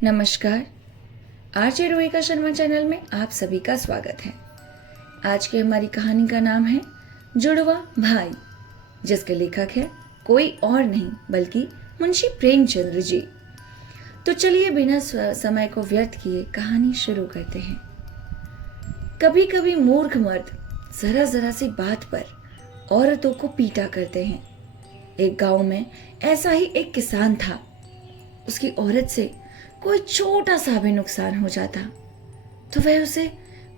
नमस्कार। RJ रोहिका Sharma channel में आप सभी का स्वागत है। आज की हमारी कहानी का नाम है जुड़वा भाई, जिसके लेखक है कोई और नहीं बल्कि मुंशी प्रेमचंद्र जी। तो चलिए बिना समय को व्यर्थ किए कहानी शुरू करते हैं। कभी कभी मूर्ख मर्द जरा जरा सी बात पर औरतों को पीटा करते हैं। एक गांव में ऐसा ही एक किसान था। उसकी औरत से कोई छोटा सा भी नुकसान हो जाता तो वह उसे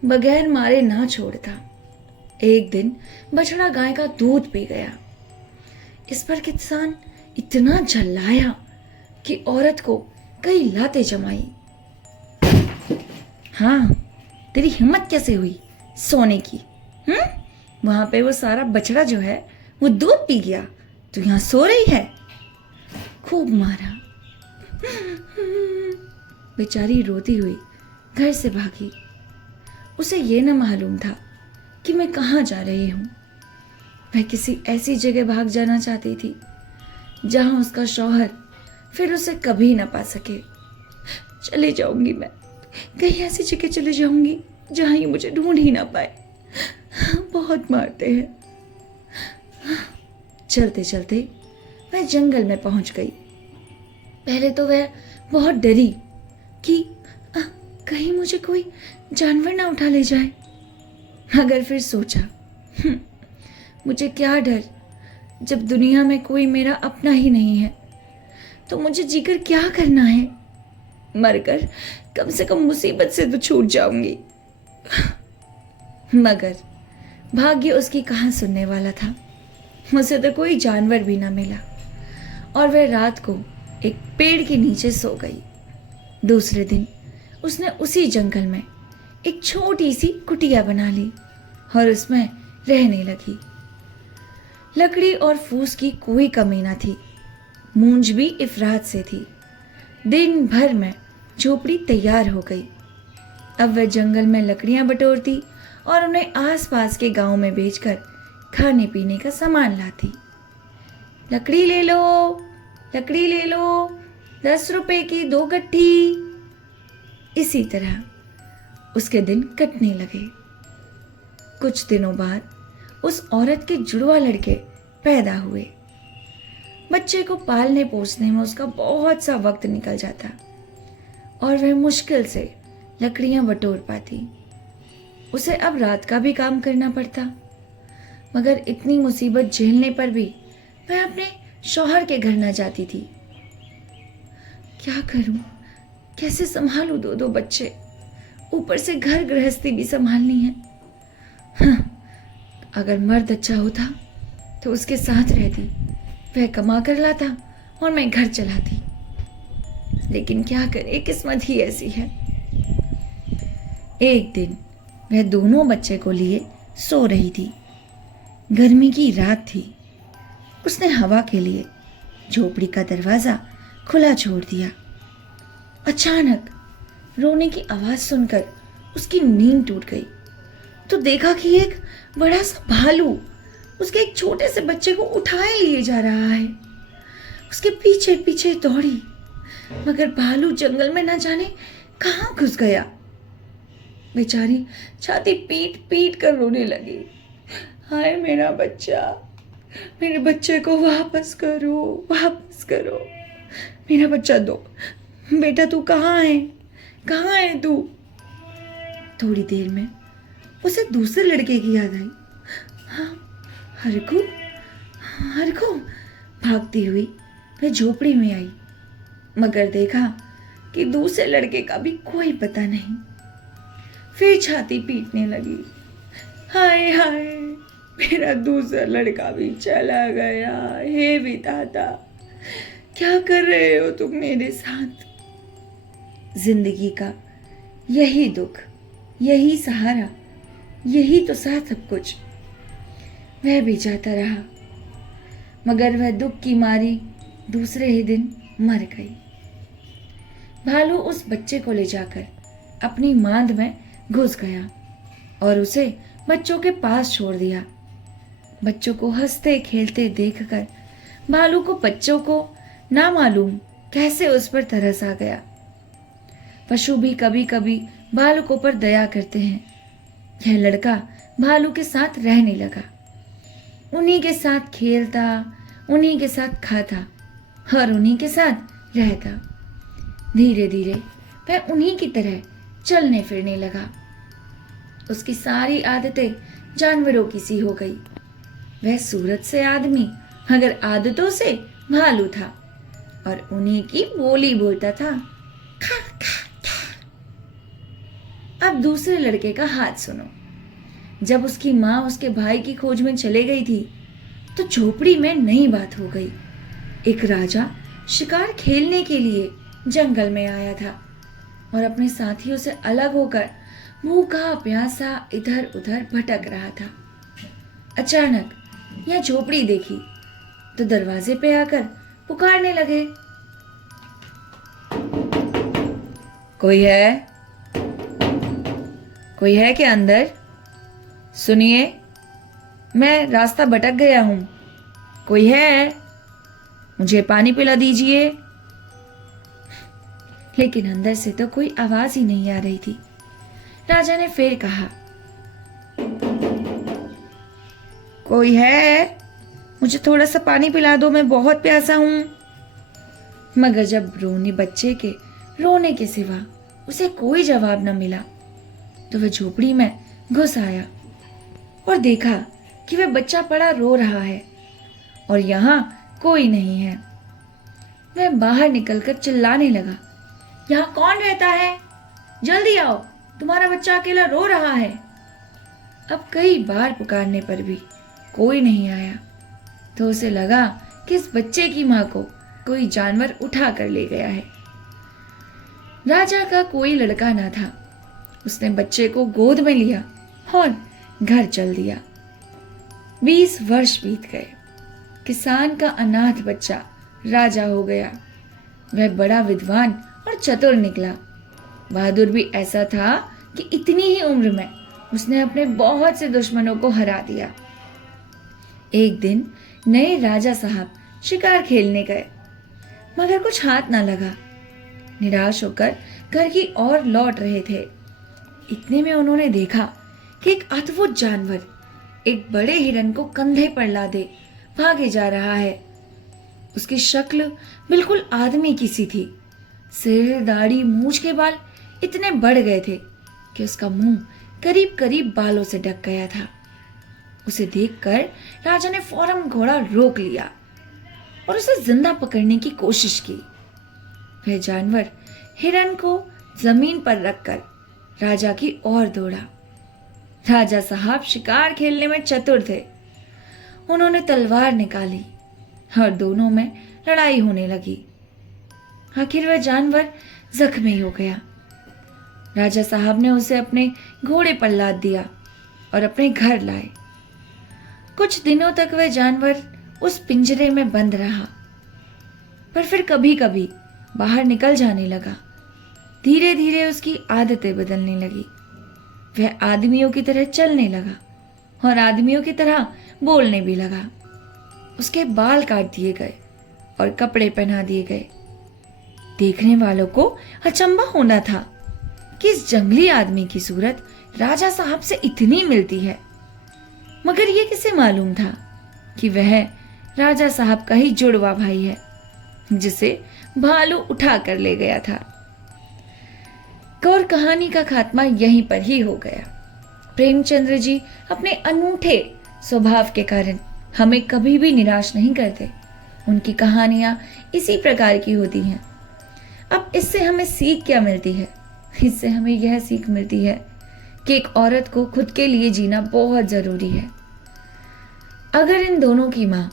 बगैर मारे ना छोड़ता। एक दिन बछड़ा गाय का दूध पी गया। इस पर किसान इतना झल्लाया कि औरत को कई लातें जमाई। हाँ, तेरी हिम्मत कैसे हुई सोने की? वहां पे वो सारा बछड़ा जो है वो दूध पी गया, तू यहां सो रही है। खूब मारा। बेचारी रोती हुई घर से भागी। उसे ये न मालूम था कि मैं कहाँ जा रही हूँ। वह किसी ऐसी जगह भाग जाना चाहती थी जहाँ उसका शौहर फिर उसे कभी न पा सके। चली जाऊंगी, मैं कहीं ऐसी जगह चली जाऊंगी जहाँ ये मुझे ढूंढ ही ना पाए। बहुत मारते हैं। चलते चलते वह जंगल में पहुंच गई। पहले तो वह बहुत डरी कि कहीं मुझे कोई जानवर ना उठा ले जाए। मगर फिर सोचा, मुझे क्या डर, जब दुनिया में कोई मेरा अपना ही नहीं है तो मुझे जीकर क्या करना है। मरकर कम से कम मुसीबत से तो छूट जाऊंगी। मगर भाग्य उसकी कहाँ सुनने वाला था। मुझे तो कोई जानवर भी ना मिला और वह रात को एक पेड़ के नीचे सो गई। दूसरे दिन उसने उसी जंगल में एक छोटी सी कुटिया बना ली और उसमें रहने लगी। लकड़ी और फूस की कोई कमी न थी। मूंज भी इफरात से थी। दिन भर में झोपड़ी तैयार हो गई। अब वह जंगल में लकड़ियां बटोरती और उन्हें आसपास के गांव में बेचकर खाने पीने का सामान लाती। लकड़ी ले लो, लकड़ी ले लो, 10 रुपए की 2 गट्ठी। इसी तरह उसके दिन कटने लगे। कुछ दिनों बाद उस औरत के जुड़वा लड़के पैदा हुए। बच्चे को पालने पोसने में उसका बहुत सा वक्त निकल जाता और वह मुश्किल से लकड़ियां बटोर पाती। उसे अब रात का भी काम करना पड़ता। मगर इतनी मुसीबत झेलने पर भी वह अपने शौहर के घर न जाती थी। क्या करूं, कैसे संभालूं 2 बच्चे, ऊपर से घर गृहस्थी भी संभालनी है। अगर मर्द अच्छा होता तो उसके साथ रहती, वह कमा कर लाता और मैं घर चलाती। लेकिन क्या करे, किस्मत ही ऐसी है। एक दिन वह दोनों बच्चे को लिए सो रही थी। गर्मी की रात थी। उसने हवा के लिए झोपड़ी का दरवाजा खुला छोड़ दिया। अचानक रोने की आवाज सुनकर उसकी नींद टूट गई तो देखा कि एक बड़ा सा भालू उसके एक छोटे से बच्चे को उठाए लिए जा रहा है। उसके पीछे पीछे दौड़ी, मगर भालू जंगल में न जाने कहाँ घुस गया। बेचारी छाती पीट पीट कर रोने लगी। हाय मेरा बच्चा, मेरे बच्चे को वापस करो, वापस करो, मेरा बच्चा दो। बेटा तू कहाँ है, कहाँ है तू? थोड़ी देर में उसे दूसरे लड़के की याद आई। हाँ, हरकू, हरकू। भागती हुई वह झोपड़ी में आई, मगर देखा कि दूसरे लड़के का भी कोई पता नहीं। फिर छाती पीटने लगी। हाय हाय, मेरा दूसरा लड़का भी चला गया। हे विधाता, क्या कर रहे हो तुम मेरे साथ? जिंदगी का यही दुख, यही सहारा, यही तो साथ सब कुछ। वह भी जाता रहा, मगर वह दुख की मारी दूसरे ही दिन मर गई। भालू उस बच्चे को ले जाकर अपनी मांद में घुस गया और उसे बच्चों के पास छोड़ दिया। बच्चों को हंसते खेलते देखकर भालू को बच्चों को ना मालूम कैसे उस पर तरस आ गया। पशु भी कभी कभी भालुकों पर दया करते हैं। यह लड़का भालू के साथ रहने लगा, उन्हीं के साथ खेलता, उन्हीं के साथ खाता और उन्हीं के साथ रहता। धीरे धीरे वह उन्हीं की तरह चलने फिरने लगा। उसकी सारी आदतें जानवरों की सी हो गई। वह सूरत से आदमी मगर आदतों से भालू था और उन्हीं की बोली बोलता था, खा खा खा। अब दूसरे लड़के का हाथ सुनो। जब उसकी माँ उसके भाई की खोज में चले गई थी तो झोपड़ी में नई बात हो गई। एक राजा शिकार खेलने के लिए जंगल में आया था और अपने साथियों से अलग होकर भूखा प्यासा इधर उधर भटक रहा था। अचानक यह झोपड़ी देखी तो दरवाजे पे आकर पुकारने लगे, कोई है? कोई है क्या अंदर? सुनिए, मैं रास्ता भटक गया हूं, कोई है? मुझे पानी पिला दीजिए। लेकिन अंदर से तो कोई आवाज ही नहीं आ रही थी। राजा ने फिर कहा, कोई है? मुझे थोड़ा सा पानी पिला दो, मैं बहुत प्यासा हूं। मगर जब रोने बच्चे के रोने के सिवा उसे कोई जवाब न मिला तो वह झोपड़ी में घुस आया और देखा कि वह बच्चा पड़ा रो रहा है और यहाँ कोई नहीं है। वह बाहर निकलकर चिल्लाने लगा, यहाँ कौन रहता है? जल्दी आओ, तुम्हारा बच्चा अकेला रो रहा है। अब कई बार पुकारने पर भी कोई नहीं आया तो उसे लगा कि इस बच्चे की माँ को कोई जानवर उठा कर ले गया है। राजा का कोई लड़का ना था। उसने बच्चे को गोद में लिया और घर चल दिया। 20 वर्ष बीत गए। किसान का अनाथ बच्चा राजा हो गया। वह बड़ा विद्वान और चतुर निकला। बहादुर भी ऐसा था कि इतनी ही उम्र में उसने अपने बहुत से दुश्मनों को हरा दिया। एक दिन नए राजा साहब शिकार खेलने गए मगर कुछ हाथ ना लगा। निराश होकर घर की ओर लौट रहे थे। इतने में उन्होंने देखा कि एक अद्भुत जानवर एक बड़े हिरन को कंधे पर लादे भागे जा रहा है। उसकी शक्ल बिल्कुल आदमी की सी थी। सिर, दाढ़ी, मूंछ के बाल इतने बढ़ गए थे कि उसका मुंह करीब करीब बालों से ढक गया था। उसे देखकर राजा ने फौरन घोड़ा रोक लिया और उसे जिंदा पकड़ने की कोशिश की। वह जानवर हिरन को जमीन पर रखकर राजा की ओर दौड़ा। राजा साहब शिकार खेलने में चतुर थे। उन्होंने तलवार निकाली और दोनों में लड़ाई होने लगी। आखिर वह जानवर जख्मी हो गया। राजा साहब ने उसे अपने घोड़े पर लाद दिया और अपने घर लाए। कुछ दिनों तक वह जानवर उस पिंजरे में बंद रहा, पर फिर कभी कभी बाहर निकल जाने लगा। धीरे धीरे उसकी आदतें बदलने लगी। वह आदमियों की तरह चलने लगा और आदमियों की तरह बोलने भी लगा। उसके बाल काट दिए गए और कपड़े पहना दिए गए। देखने वालों को अचंभा होना था कि इस जंगली आदमी की सूरत राजा साहब से इतनी मिलती है, मगर यह किसे मालूम था कि वह राजा साहब का ही जुड़वा भाई है जिसे भालू उठा कर ले गया था। और कहानी का खात्मा यहीं पर ही हो गया। प्रेमचंद्र जी अपने अनूठे स्वभाव के कारण हमें कभी भी निराश नहीं करते। उनकी कहानियां इसी प्रकार की होती हैं। अब इससे हमें सीख क्या मिलती है? इससे हमें यह सीख मिलती है कि एक औरत को खुद के लिए जीना बहुत जरूरी है। अगर इन दोनों की माँ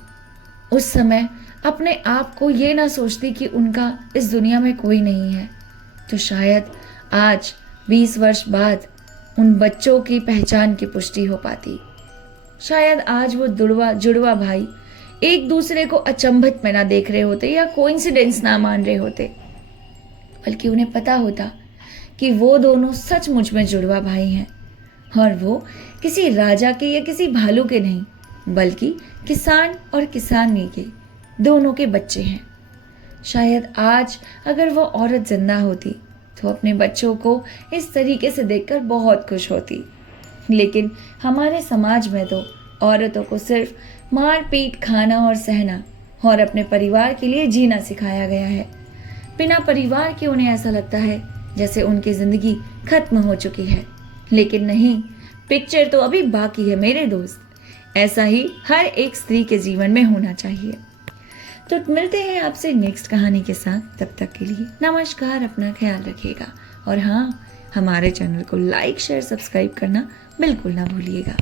उस समय अपने आप को ये ना सोचती कि उनका इस दुनिया में कोई नहीं है, तो शायद आज 20 वर्ष बाद उन बच्चों की पहचान की पुष्टि हो पाती। शायद आज वो जुड़वा भाई एक दूसरे को अचंभित में ना देख रहे होते या कोइंसिडेंस ना मान रहे होते, बल्कि उन्हें पता होता कि वो दोनों सचमुच में जुड़वा भाई हैं और वो किसी राजा के या किसी भालू के नहीं, बल्कि किसान और किसानी के दोनों के बच्चे हैं। शायद आज अगर वो औरत जिंदा होती तो अपने बच्चों को इस तरीके से देखकर बहुत खुश होती। लेकिन हमारे समाज में तो औरतों को सिर्फ मार पीट खाना और सहना और अपने परिवार के लिए जीना सिखाया गया है। बिना परिवार के उन्हें ऐसा लगता है जैसे उनकी जिंदगी खत्म हो चुकी है। लेकिन नहीं, पिक्चर तो अभी बाकी है मेरे दोस्त। ऐसा ही हर एक स्त्री के जीवन में होना चाहिए। तो मिलते हैं आपसे नेक्स्ट कहानी के साथ। तब तक के लिए नमस्कार, अपना ख्याल रखिएगा। और हाँ, हमारे चैनल को लाइक शेयर सब्सक्राइब करना बिल्कुल ना भूलिएगा।